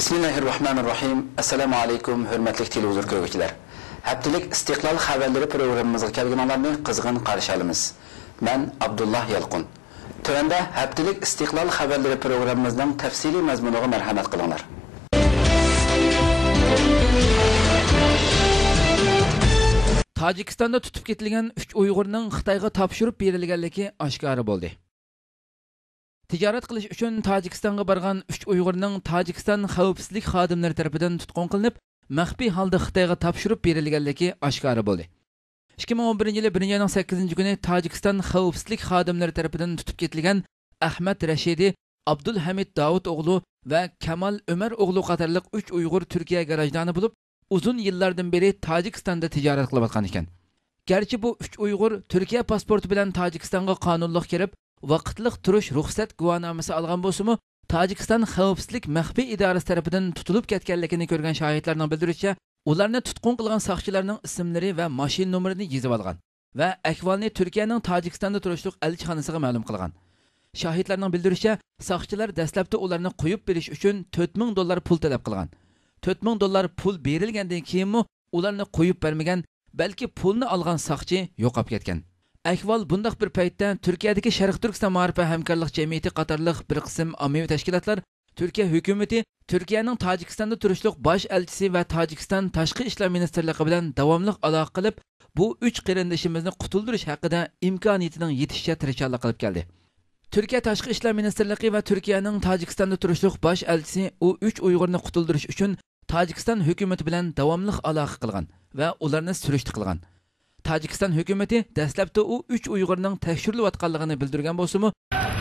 Bismillahirrahmanirrahim. Assalamu alaykum, hurmatli televizor ko'ruvchilar. Haftalik istiqlol xabarlari programmamizga kelganlarni qizg'in qarshi olamiz. Men Abdullah Yalqun. Tövəndə haftalik istiqlol xabarlari programmamizning tafsiliy mazmuniga marhamat qilinglar. Tojikistonda tutib ketilgan 3 Uyg'urning Xitoyga topshirib berilganligi oshkora bo'ldi. Ticaret qilish uchun Tojikistonga borgan 3 Uyg'urning Tojikiston xavfsizlik xodimlari tomonidan tutqun qilinib, maxfiy holda Xitoyga topshirib berilganligi oshkora bo'ldi. 2011-yil 1-oyning 8-kuni Tojikiston xavfsizlik xodimlari tomonidan tutib ketilgan Ahmad Rashidi, Abdulhamid Davud o'g'li va Kamal Umar o'g'li qatorliq 3 Uyg'ur Turkiya garajdoni bo'lib, uzun yillardan beri Tojikistonda tijorat qilayotgan ekan. Garchi bu 3 Uyg'ur Turkiya pasporti bilan Tojikistonga qonunliq kirib, vaqtliq turish ruxsat guvohnomasi olgan bo'lsa-mu, Tojikiston xavfsizlik maxfiy idorasi tomonidan tutilib ketganligini ko'rgan shohidlarning bildirishicha, ularni tutqun qilgan soqchilarning ismlari va mashina nomerini yozib olgan va ahvolni Turkiyaning Tojikistonda turishliq elchixonasiga ma'lum qilgan. Shohidlarning bildirishicha, soqchilar dastlabda ularni qo'yib berish uchun $4000 pul talab qilgan. $4000 pul berilgandan keyinmi ularni qo'yib bermagan, balki pulni olgan soqchi yo'qolib ketgan. Ahvol bundaq bir paytda Turkiyadagi Sharq Turkiston ma'rifa hamkorlik jamiyati qatorliq bir qism ommaviy tashkilotlar Turkiya hukumatı Turkiyaning Tojikistonda turishliq bosh elchisi va Tojikiston tashqi ishlar ministrligi bilan davomli aloqa qilib, bu 3 qarindishimizni qutuldirish haqida imkoniyatining yetishicha tirishchilik qilib keldi. Turkiya tashqi ishlar ministrligi va Turkiyaning Tojikistonda turishliq bosh elchisi u 3 Uyg'urni qutuldirish uchun Tojikiston hukumati bilan davomli aloqa qilgan va ularni surishti qilgan. Tojikiston hukumati dastlabda u 3 Uyg'urning tekshirilayotganligini bildirgan bo'lsa-mu,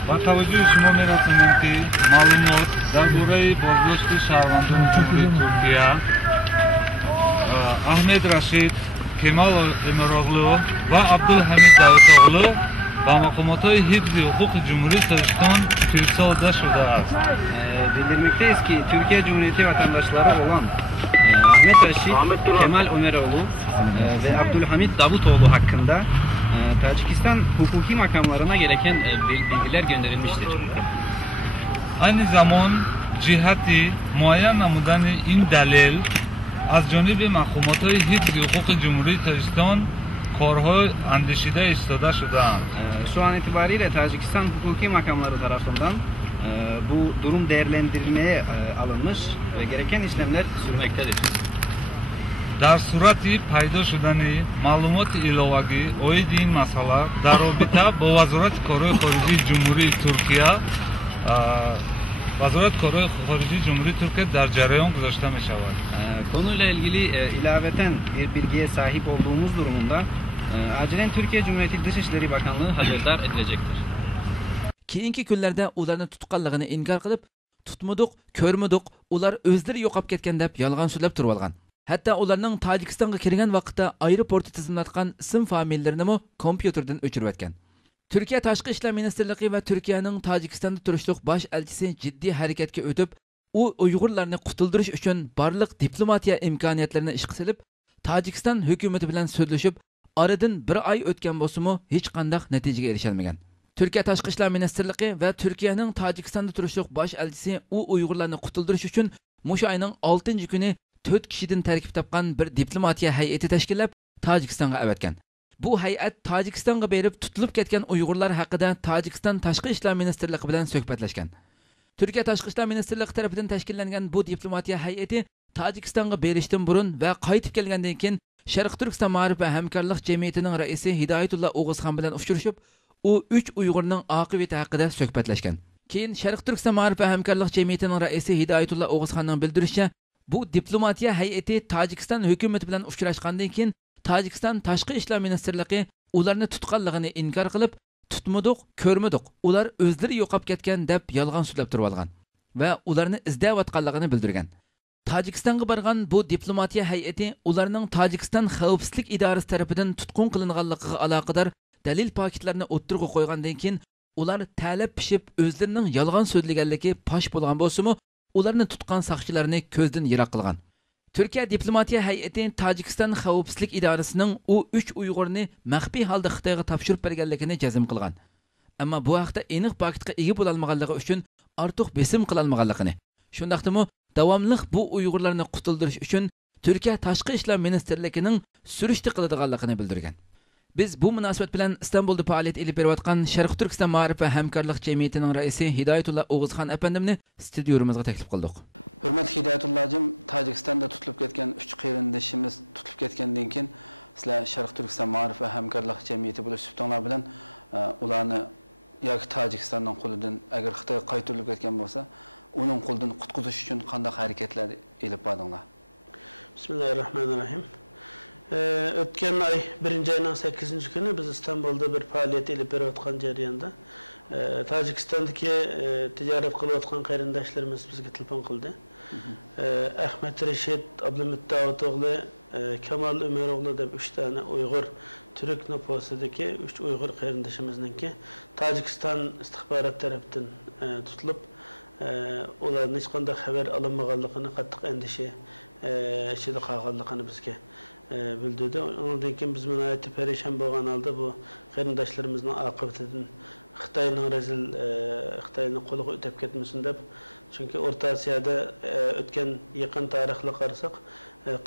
با توجه شما می‌رسانیم که معلومات درباره بازداشت شهروندان ترکیه احمد رشید، کمال امراغلو و عبدالحمید داوودوغلو با مقامات حفظ حقوق جمهوری تاجیکستان فرستاده شده است. Bildirmekteyiz ki Türkiye Cumhuriyeti vatandaşları olan Ahmet Reşit, Kemal Ömeroğlu ve Abdülhamid Davutoğlu hakkında Tacikistan hukuki makamlarına gereken bilgiler gönderilmiştir. Aynı zaman cihati muayyen namudani in dalil az canibi maqomat-oi hifz huquq Cumhuriyeti Tacikistan karhoy andishida istoda shudand. Şu an itibariyle Tacikistan hukuki makamları tarafından bu durum değerlendirilmeye alınmış ve gereken işlemler sürmektedir. در صورت پیدا شدن معلومات ایلاوگی اوید این مسئله در رابطه با وزارت کارهای خارجی جمهوری ترکیه وزارت کارهای خارجی جمهوری ترکیه در جریان گذاشته می شود. Konuyla ilgili ilaveten bir bilgiye sahip olduğumuz durumunda acilen Türkiye Cumhuriyeti Dışişleri Bakanlığı haberdar edilecektir. Keyinki kunlarda ularni tutqanligini inkor qilib, tutmadik, ko'rmadik, ular o'zlari yo'qolib ketgan deb yolg'on so'zlab turib olgan. Hatto ularning Tojikistonga kirgan vaqtda aeroportda tizimlatgan ism familiyalarini kompyuterdan o'chirib o'tgan. Turkiya tashqi ishlar ministrligi va Turkiyaning Tojikistonda turishliq bosh elchisi jiddiy harakatga o'tib, u Uyg'urlarni qutuldirish uchun barliq diplomatiya imkoniyatlarini ishga solib, Tojikiston hukumati bilan so'zlashib, oradan bir oy o'tgan bo'lsa-mu, hech qanday natijaga erisha olmagan. Turkiya tashqi ishlar ministrligi va Turkiyaning Tojikistonda turishliq bosh elchisi u Uyg'urlarni qutuldirish uchun mushu oyning 6-kuni 4 kishidan tarkib topgan bir diplomatiya hay'ati tashkillab Tojikistonga avatgan. Bu hay'at Tojikistonga berib tutilib ketgan Uyg'urlar haqida Tojikiston tashqi ishlar ministrligi bilan suhbatlashgan. Turkiya tashqi ishlar ministrligi tomonidan tashkillangan bu diplomatiya hay'ati Tojikistonga berishdan burun va qaytib kelgandan keyin Sharq Turkiston ma'rif va hamkorlik jamiyatining raisi Hidoyatullo O'g'izxon bilan uchrashib, u 3 Uyg'urning oqibati haqida suhbatlashgan. Keyin Sharq Turkiston ma'rif va hamkorlik jamiyatining raisi Hidoyatullo O'g'izxonning bildirishicha, bu diplomatiya hay'ati Tojikiston hukumati bilan uchrashgandan keyin Tojikiston tashqi ishlar ministrligi ularni tutqanligini inkor qilib, tutmadik, ko'rmadik, ular o'zlari yo'qolib ketgan deb yolg'on so'zlab turib olgan. va ularni izlayotganligini bildirgan. Tojikistonga borgan bu diplomatiya hay'ati ularning Tojikiston xavfsizlik idorasi tomonidan tutqun qilinganligiga aloqador dalil paketlarini o'ttirg'a qo'ygandan keyin ular talab pishib o'zlarining yolg'on so'zlaganligi fosh bo'lgan bo'lsa-mu, ularni tutgan soqchilarni ko'zdan yiroq qilgan. Türkiye diplomatiya hay'ati Tojikiston xavfsizlik idorasining u 3 Uyg'urni maxfiy holda Xitoyga topshirib berganligini jazm qilgan. Ammo bu haqda aniq faktga ega bo'la olmaganligi uchun ortiq besim qila olmaganligini, shundaqdimi davomli bu Uyg'urlarni qutuldirish uchun Türkiye Tashqi ishlar ministrligining surishti qiladiganligini bildirgan. Biz bu munosabat bilan Istanbulda faoliyat olib berayotgan Sharq Turkiston ma'rif va hamkorlik jamiyatining raisi Hidoyatulloh O'g'izxon apandimni studiyamizga taklif qildik. Hurmatli Hidoyatullahjim, Tojikistonda tutilib ketgan 3 qarindishimiz tutilib ketgandan keyin sizlar Sharq Turkiston ma'rif va hamkorlik jamiyati bo'lib suhbatlar bilan ularni yoki Tojikistonning qo'lidan agar Xitoyga qaytarilib ketgan bo'lsa, uning qo'lidan qutqizish uchun qanday harakatlar olib bordinglar? Bismillahirrahmanirrahim. O'tgan ay 1-ayning 8-kuni biz Istanbulda bir faoliyat olib berayotgan jarayonda Tojikistondagi tijorat qilayotgan qarindoshlarimiz bizga telefon qildi. Ahmet Rashid, Abdulmuttavut o'g'li, Kamal Umaroğlu deb 3 tane Uyg'ur Türk nüfusidagi 3 Uyg'ur qarindoshimizningki Tojikiston istixborot tomonidan tutilib, ularning hech qanday xabar olinmaganligini, qattiq andisha ichida qolganligini bizga bildirdi. Ondan keyin biz munoyati perişan bo'lgan holda bu qarindoshlarimizning oqibatidan Xitoyning rezil Xitoyning qo'liga o'tib ketmasin deb, chunki O'rta Osiyoda o'tgan yaqin tarixga qarasak,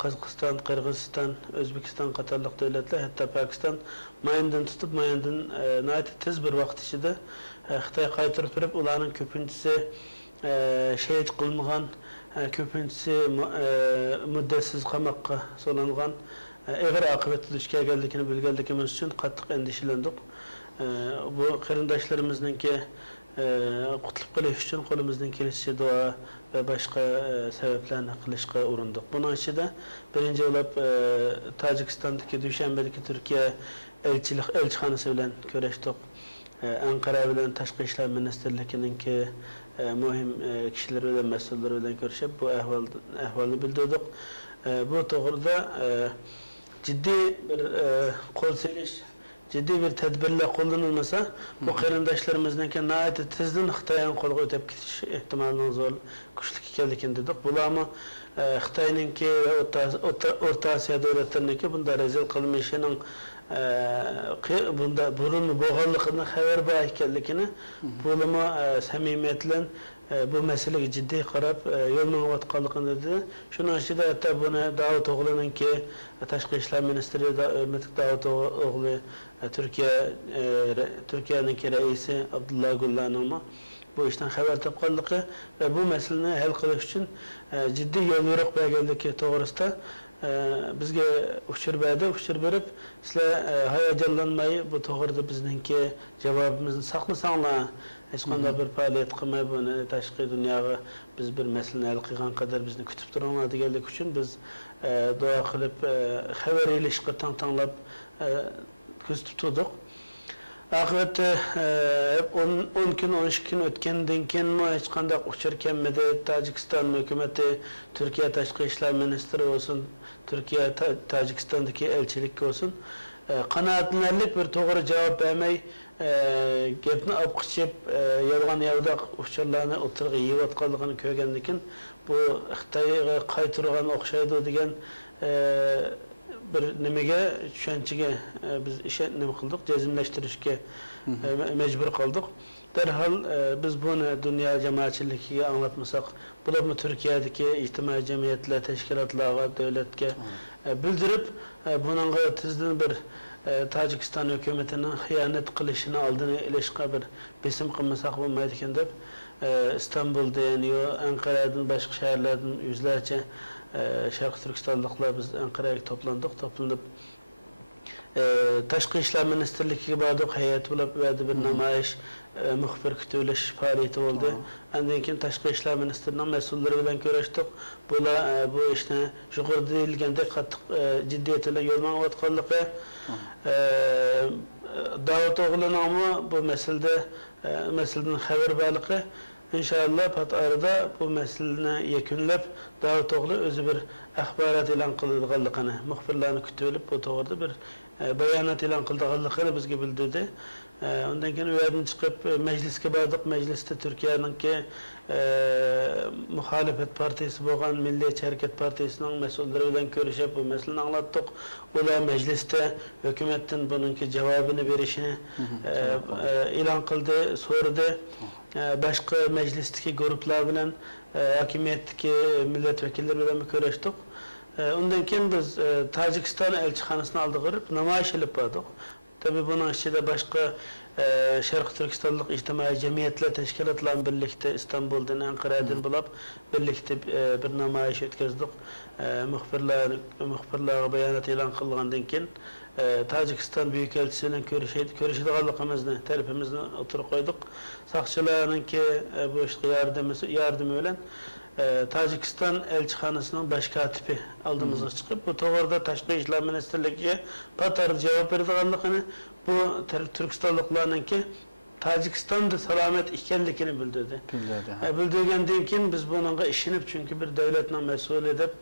Qozog'iston, Qirg'iziston, O'zbekiston qatorliq davlatlar, hatto Pokiston mayindan tutib, mayindan nihoyat tez bir vaqt ichida Xitoy qaytarib berib, ularning ko'pinchisi shahid qilingan, ko'pinchisi muddatsiz qamoqqa solingan, og'ir oqibatga duch kelganligini bilganligimiz uchun qattiq andishalandik. Bu qarindoshlarimizninki qutlub qilish uchun qo'limizdan kelishicha duo va boshqa sabablarni qilishga urindik. Buning ichida birinchi bo'lib Tojikistondagi Dushanbedagi Turkiya elchixonasi bilan ko'rishdik. Ankara bilan Tashqi ishlar ministrligininki muhim kishilar bilan, mas'ullar bilan ko'rishib bu ahvolni bildirdik. Bu to'g'rida jiddiy bir qo'l selish, ciddi bir tedbirle kullanılmasa bu qarindoshlarimizninki nihoyat tezdan Xitoyning qo'liga o'tib ketish ehtimolining zo'r kuchli ekanligini dedik. Bularmi Xitoyninki va O'rta Osiyo davlatlarininki bunda rezil qilmishining bunda burun bo'lganligini xabar bor ekanligini, bularmi samimiyat bilan bu masalaga jiddiy qarab yo'llanayotganligini dedi. Shuning ichida hatto buni Davut o'g'lininki Tashqi ishlar ministri Davut o'g'li Türkiye'ninki raisi Abdullah Gullan'ın bu işten haber topqanligi ve bu meseleni hal qilish uchun ciddi yo'l yo'riq berganligi to'g'risida bizga uchur berib, sizlar hayajonlanmay bu to'g'rida bizningki javobimizni saqlasanglar, hech qanday bir faoliyat qilmay buni tashqi dunyoga biz bir masalani hal qilgan qadar bizni kutib turinglar deganlik uchun biz duo qilib xabar ilishga tanlab ko'z tutdik. Oqibatda 10 kun 12 kun o'tgandan keyin hech qanday uchur kelmadi. Tojikiston hukumati, Turkiya tashqi ishlar ministri olsun, Turkiya Tojikistondagi elchilik olsun, qanoatlanarlik bir to'g'ri javob bermay, gapni olib qochib, yolg'on yovdoq uchurlarni o'tirg'i yeyotganligini ko'rgandan keyin bu Xitoyga qaytirgan o'xshaydi degan bir nimaga tushunchaga biz nima qildik, jazmlashtirishga majbur qildik. Derhal biz buni dunyo jamoatchiligiga anglatmasak, bularni Turkiyadagi ijtimoiy jamiyatlar, tashkilotlarga, davlatga bildirib, buningga tezdan bir Tojikiston hukumatining xiyonat qilishini oldini olishga bir besim qilmasak bo'lmaydi ekan deb Istanbuldan yo Anqaradan boshqa shaharlardan yuzlarcha Sharq Turkistonliklar biz Anqaraga toplanib Tashqi ishlar ministrligiga bordik, hay'at bo'lib bir namoyish, muxbir kutilish faoliyati bo'ldi. Undan keyin Tashqi ishlar ministrining mas'ullari bilan ko'rishdik. Bular bu ishni yuqorida deyilgandek qattiq jiddiyat bilan yo'llanayotganligi, Davut o'g'lining bu masaladan xabar borligi, İnşallah pat arada bu meseleni yekunlab daha to'g'ri o'zi bir axborot e'lon qiladiganligini, muxbirlarni kutib olib, bu to'g'rida bir bayonot e'lon qiladiganligini bizga bildirdi. Ondan keyin u yerdan chiqib majlisga bordik. Majlisda Turkiyaningki muxolifat partiyasi bo'lgan Milliyetçi Hareket Partiyasining mas'ullari bilan ko'rishib, bu masalani anglatdik. Ular majlisda hukumatdan buningki javobini berishini e'lon qildi, so'radi. Başka meclisteki gruplar bilen hakimiyetteki milletvekilleri bilen görüştük. Ondan keyin biz Tacikistan elçixanasını aldırıp namoyish ilib bordik. Tabii bunun içinde başka Şarkı Türkistanlık İçtimai Cemiyetler Teşkilatlarla birlikte İstanbul'dan, Ankara'dan bulup birlikte bir namoyish o'tkazdik. Muxbirlarga bayonot e'lon qilgandan keyin Tacikistan Büyükelçisiyle görüşediğimizni, tarafimizni oturup koyduk. Sakçılarınki bu işte yardımı bilen Tacikistan elçixanasının baş katibi aldığımızda çıkıp bu toğırda Taşkı İşler Ministerliği'ne patarı cevap verdiğini bu Türkistanlıklarınki Tacikistan'da salamet ikenlikini bildirdi. Bildirgenden keyin biz bununla işinip çünkü bir devletle mesul edip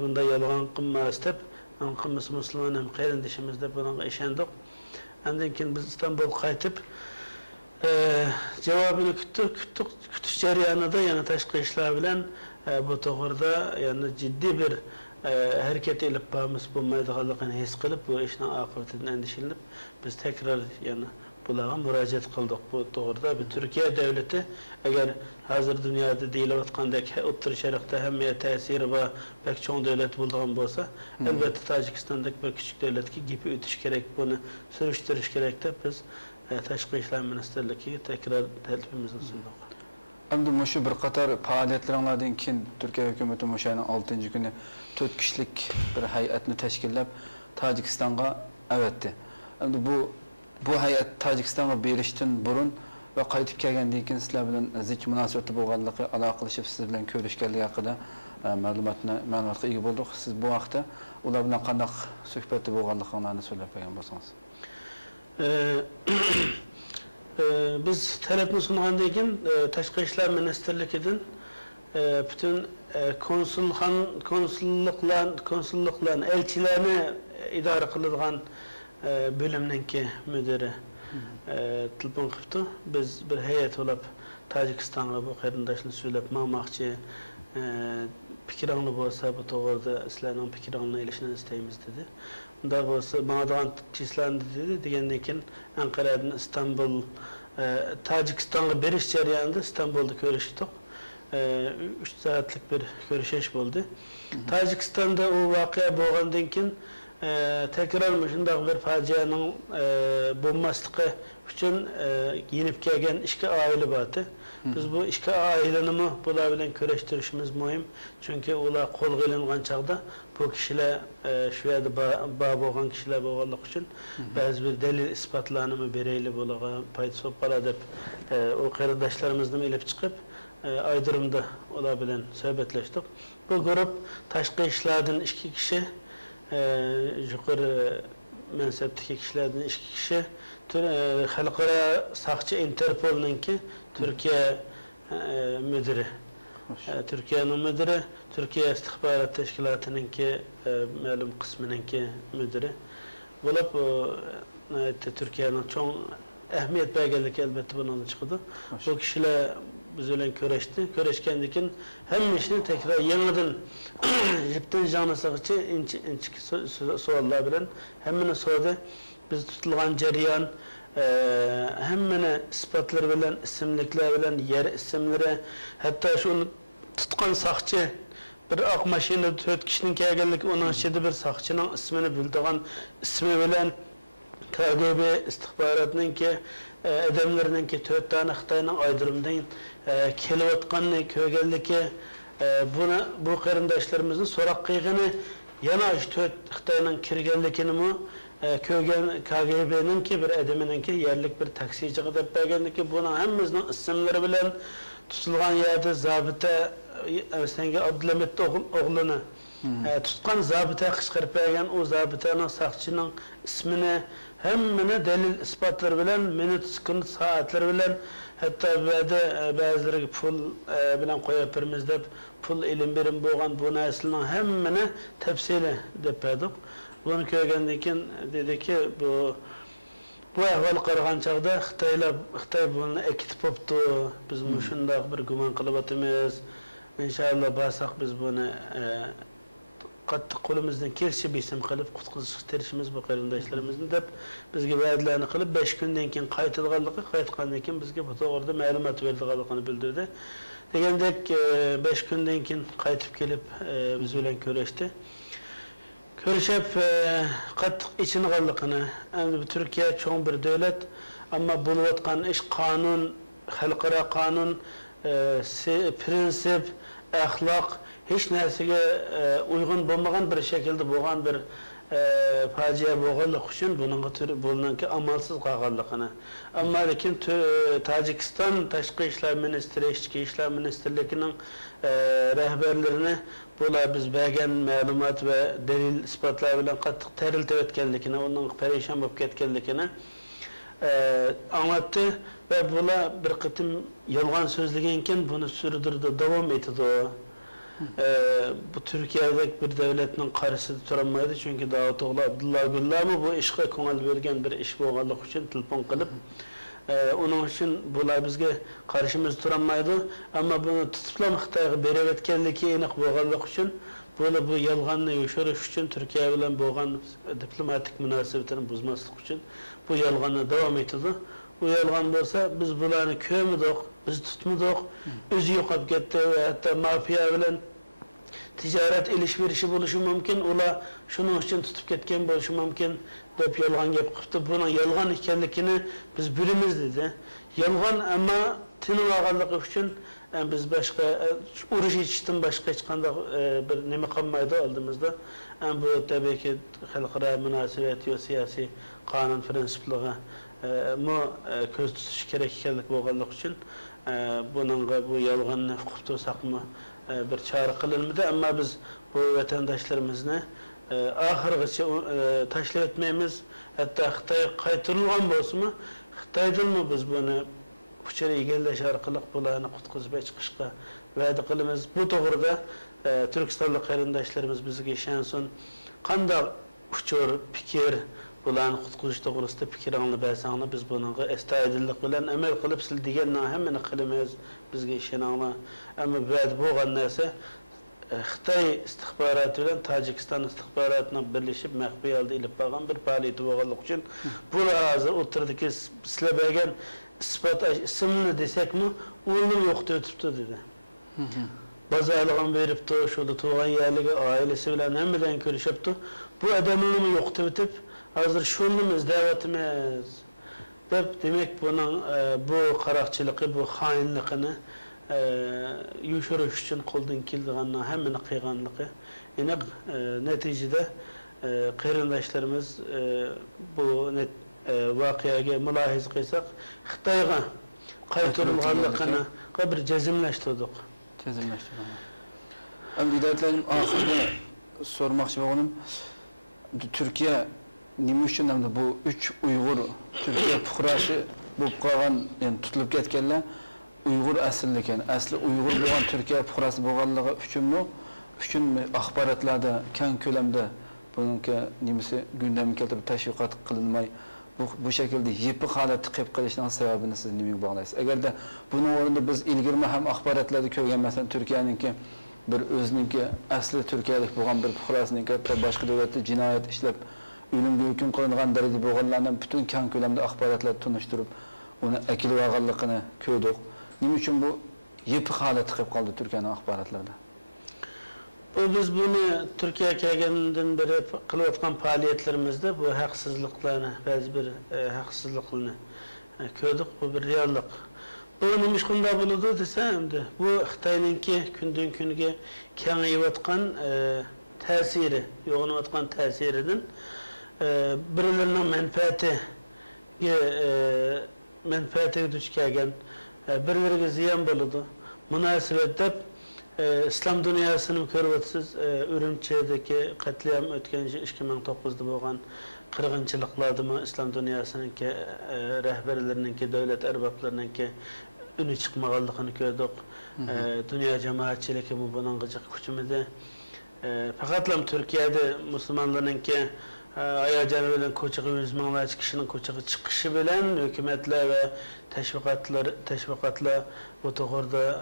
bunda yalgan qilmas deb qilmisi Müslüman hem qarindishimizda bununla işendik. Ondan keyin biz İstanbul qaytib cevabını kütüş jarayonida yana tashqi ishlar bilan bu to'g'rida yani ciddi bir hareket ilib boramiz bo'lmaydiganligini his qilib bu ishning oqibatidan endişelenib biz tekrar yani bularga murojaat qildik. Bu to'g'rida bir Türkiye devleti agar hozir dunyoda deyilayotgandek O'rta Sharqda hamma ta'siri va pek cho'ng davlat bo'lgan bo'lsa, albatta Tojikistondagi bir kichik davlatga gapi o'tish kerak, buni surishtirish kerak deb biz Tashqi ishlar ministerligiga tekrar taklifimizni sundik. Endi mushu bir qator faoliyatlaringlardan keyin Turkiya hukumati mushaning 6 kuni 4 kishilik bir hay'atni tashkillab Tojikistonga avatdi. Endi bu hay'at Tojikistonga berishdan burun va qaytib kelgandan keyin sizlar bilan zich munosabatli bo'lganligi aloqalashib siz bilan ko'rishganligi haqida ma'lumotga ega bo'ldik. Siz bu vaqtda ular bilan qanday suhbatda bo'lganligingizni so'zlab bergan bo'lsangiz. Biz talabni sungandan keyin Tashqi ishlar ministerligidan bütün konsulluklar, elçilerini idare qiladigan bölümninki müdürü telefon qilibdi. Biz bir heyet olib Tojikistonga bu qarindoshni so'ylab maqmoqchi, fikringni bo'lsa bu to'g'rida sizlarning fikringni ilishni istaymiz dedi. Unda bo'lsa ma'dan chislandı dedi. Degandan keyin Ankara'dan İstanbul Tojikistonga berish jarayonida İstanbulda ko'rishdik. 3 saatlik bir görüşeş oldu. Tojikistonda o voqea bo'lgandan keyin tekrar shunday bir fojianing bo'lmasligi uchun yenib kelgan ikki oila bordi. Biz bu ikki oilanimi bular bilan kurashtirishimiz muhim. Chunki ular qo'lga ilingan chaqda bu kishilar shu yerda bo'lgan kishilar bo'lganligi uchun ba'zi bir dalil isbotlarni beraylik bularga foydasi bo'lib qoladi deb o qarindoshlarimizni ilib chiqib aydırımda ular bilan suhbatlashdik. Bu grup tashqi ishlardan 2 kishi, yuqori mansabdagi kishilardan 2 kishi, xalqaro saqchi Interpolninki Turkiya müdiri, Turkiyaning müdiri, Turkiya istihbarat tashkilotininki ma'lum qismininki müdiri bo'lib, Turkiyaning cho'ng ahamiyat berganligi albatta bundan chiqdi. Bu kishilar biz bilan ko'rishdi. Ko'rishgandan keyin hamma ishni tekrar yangidan jipdan janasagacha inchik savollar bilan hammani so'radi. Biz tutilgan jarayon hammani isbotlar bilan, ismliklar bilan, yer ismlari, hatto shuni tutgan saqchi bir oq mashinada 4 kishining kelganligi, uning ichida bir saqchining ismini bildigan ismi bilan KGB istihbaratninki adamlarninki 4 tane Xitoyning aydırımdan kelayotganini ko'rganligi, bu qarindoshlarimizni so'roq qilgani, yana 4 Xitoyning kirganligini ko'rgan KGB'ninki bir adamininki yerlik bir taksichiga deb berganligi, buni hammamizning ismlari bilan tutilgan yerda zabita senga Abdulamet o'g'lini tutgan zabita qichqirib bergan, o zabitaning saqchining ismini hammani dalil isbotlar bilan, minut, sekund, soatlar bilan Hatta bazıları pul bilen koyapırmız dep pul ilim birim boğan bu neslinin hemmini tepsili depedik. Bunu köygenden dedi ki bu ahval qarğan çağda Xitay bunu ekitip optu. Biz muşundaq bir güman qılıp atımız. İnşallah basaq biz bunu qattiq qo'limizdan kelishib bisim qilib qutqizish terishimiz bu qarindoshlarimizni deb bizga va'dalarni qilib 5 kundan keyin qaytgandan keyin bizga bu to'g'rida ma'lumot berdiganligini bildirdi. Degandek 5 kundan keyin qaytib kelib biz bilan ko'rishdi. Ko'rishib qattiq ichinganligini, endi bu Turkiya cho'ng bir davlat, ammo bo'layotgan ish qonun, xalqaro qonun, prinsip, axloq hiç narsaga uygun bo'lmagan bir şekilde bo'lgan bir fojia bo'lganlik uchun buningki amalsiz qolganligini. Ammo lekin Tojikiston tashqi ishlar ministri, ichki ishlar ministrligining rahbarlarini bular biz bergan ma'lumot va dalil isbotlar bilan qattiq tariltib o'tganligini, uning perişan bo'lib ketganligini anlattı ve bular bir qitim yolg'on so'zlagankin bunu sürdürdü, davom etdi. Bu Türkiye'deki bir devletin karşısında turamaydı çünkü Davutoğlu Abdullah Gül'la mı bu işe ko'ngil bergan bir iş bo'lganlik uchun telefon qilib onun için bular bizga qarshimiz turamaydı ama bunu tutuplab Xitoyga berib o'tganligi aniq bo'lganlik uchun bu yolg'onni yo'shirish uchun Türkiye bilan bo'lgan diplomatik munosabatni buzmaslik uchun bu yolg'onni davom etdi. Bu yolg'on bo'lsa biz bularni ko'rmadik, biz tutmadik, o'zi yo'qolib ketdi va hatto mafiya bilan ticaret ilişverişi bo'lishi mumkin, ular shuning uchun tutib ketgan bo'lishi mumkin deb yolg'on gap qilibdi. Buni yolg'on ekanligini biz bilamiz dedi. Yolg'on ammo tinib olganligi uchun biz boshqa urush etishdan boshqa hech qanday bir nima qolmaydi oldimizda. Bu tabii ki xalqaro munosabat va siyosiy qonun prinsiplariga ko'z tutish kerak ekanlik bo'lganligi uchun bu yolg'onni uqib tursaqmi bir çare kılınmadı ama biz bu vatandaşlarımızı ahırgacha taşlab etmeymiz. Hatta Xitoy qaytarilgan bo'lsa-mu, Xitoydan mı biz bunu uçarı egallash orqali bularni qutqizib chiqishga va'da qilamiz. Bu to'g'rida Turkistonlik qarindoshlarimiz bizga ishonsin. Qanday uçur fikir bularni qutqizish to'g'risida fikr anglab bersangiz biz bunga astoydillik bilan amal qilib siz deganni hammani qilamiz, bizga ishoninglar. Ammo va'da bo'lgan narsa Xitoy istixboroti bilan Tojikiston istixborotini birlashib maxfiy holda ilib borgan bir faoliyat bo'lganligi uchun bular hozir o'tirdiki sizlar bergan isbot ismini desakmi o'lim yo'qda o'tibdi dedi. Bazarlig'ini beribdi, shunda tug'an yerligi oilasi bilan hammadan ko'rishibdi. Bu odamni yo'qda o'tib hozir shuni izlayapmiz deb demak buning bu qaroqchiligi, bu xoinligini yo'shirish uchun qo'ldan kelganini hammani qilganligi. Aniq natijada qarindoshlarimiz bu voqeaga mulohaza qilsak, Xitoyga qaytarilganligini bir jazmlashtirdik. Bidatlarim oxirida sormoqchi bo'lganim, Turkiya nima uchun hamda bu 3 Uyg'ur Turkiya fuqarosi bo'lib qolgan, ya'ni tutilib ketganlar Uyg'ur asli ekan. Asli Uyg'ur bo'lgan Turkiya fuqarosi bo'lganligi uchunmi axborotlarda keng ko'lamda buningki nimasi gündemga keltirib tashviqot qilinmay bu şekilde yipi holatda qilib qilishning sababini siz nimaga bog'laysiz? Agarda buning o'rnida biz ilgirma ham axborotlarda ko'rgan, masalan Turkiyaninki bir o'zininki asli turkiyalik bo'lgan bir fuqarosiniki boshqa davlatda jinoyat ishlab o'limga hukm qilingan darajada bo'lganlarni butun keng ko'lamda axborotlar tunishtirib uni akilib olganligini ko'rdik. Nima uchun bu yipi holatda qilib qoldi Turkiyaning axborotlarida? Biz bunu Türkiye kelgandan beri qilayotgan faoliyatlarimizda bu haqsizliklarni, ba'zi bir haqsizliklarni ko'rdik, bu bir reallik. Bu nima shunday bo'ladi desamda, bu Xitoyninki kundan kunga kengayayotgan ta'siri, yo'g'onayotgan ta'siridan birilarning manfaatiga duch kelgan, birlariga ziyon bo'ladi. Munosabat deb İslam dünyasını ko'ryapsiz, Ürümçidagi qatliam o'tgan 2009'da bo'lgan qirg'inchiliklardami İslam dünyasınınki rahbarlarininki, davlat arboblariniki üni çıkmaganlığını gördük. Dünya cemaatçiliki bu bunun gıcık küçümüzde. Fakatlam Türkiye'de Müslümanların ki ayacanı bilen koçağı 100 milyonlarca kişinin koçağı çıkışı bilen hükümetler ve teşvikatla bu toğurda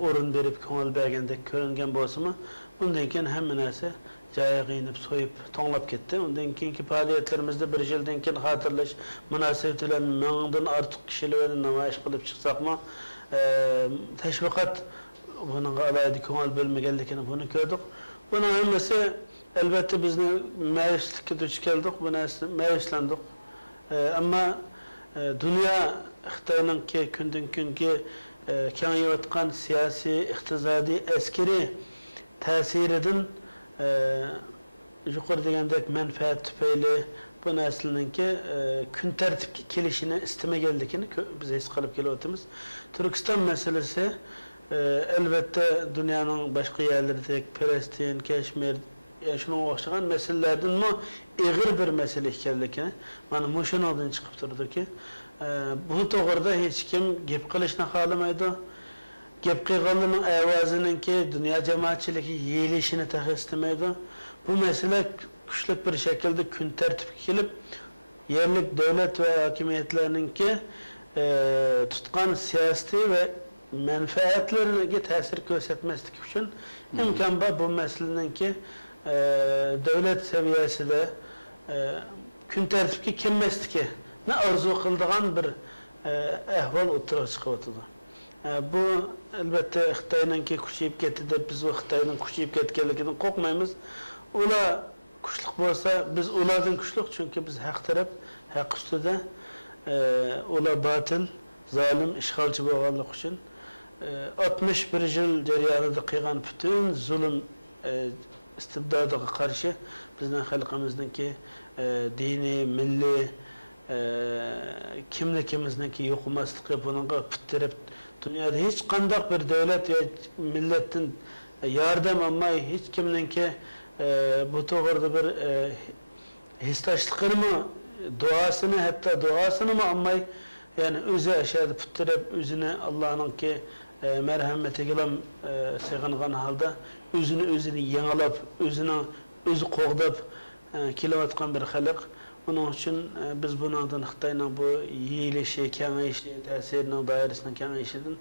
orun berip köngül bergendek görüngen bolsunmu bundan keyin hemme narsa jaya giyinip soyup toңlap ketdi. Ondan keyinki faaliyetlerimizde bir yıldan keyin hatırlaş münasebet bilen 1000'dan artık kişilerni namayiş kılıp çıksakmı teşvikat bunun alaydı köngül bölmegenligini bunu gördük. Bunun hemmesi elbette bizni mevslikka duch keldik, bu narsa mevslandik. Ama dünya Xitoyninki kundan kunga kengayayotgan siyosiy, iqtisodiy, askariy ta'siridan yuqori degandek manfaat tufayli bu narsaninki kun tartibga kelishini istamaganligini biz his qilib kelyapmiz. Turkiston masalasi elbette dünyanın başka yerlerdeki Palestin, Keşmir, şuna o'xshagan meselelerden mi ağır bir mesele ekanligini mana mushundan chiqib turdi ki bu to'g'rida hech kim gap qilishni xohlamaydi. Gap qilganlarning ovozininki dunyo jamoatchiligi yeyilishini istamaydi. Bu mesele kuchli bir şekilde kun tartibga kelib yerlik davlat va hokimiyatlarninki tutgan siyasi ve menfaatlarına ta'sir ko'rsatmaslik uchun imkon bor bu masalaninki davlat saviyasida kun tartibga kelmasligi ne arzu qiladigan bir ahvol o'tirib chiqyapti. Bu albatta Xitoyninki kuchayib ketdi deb biz Xitoyning kuchayib ketganligidan qo'rqmaymiz. Ular kuchli bo'lsa biz ulardan kuchli, chunki biz haq taraf, haq ustida, ular batil, zalim, ishg'olchi bo'lganligi uchun 61 yıl jarayonida qilgan bütün zulm istibdodiga qarshi bizning xalqimizniki diniy, milliy kimligimizniki yo'qolmasligi bunga putirib dunyoda hech qanday bir davlat va millatdan yordam olmay hech kimninki bu to'g'rida bir hissdoshligini duosini hatto duosini olmay yani o'zi aşağıda putirib o'zini Allohninki merhametiyle sığıngan halde özünü yanılap, özü qoğdab kilovatkan bir xalq. Onun için biz bundan Xitoyning bu yeyilishi, kengayişi, ta'sirining doirasining kengayishidan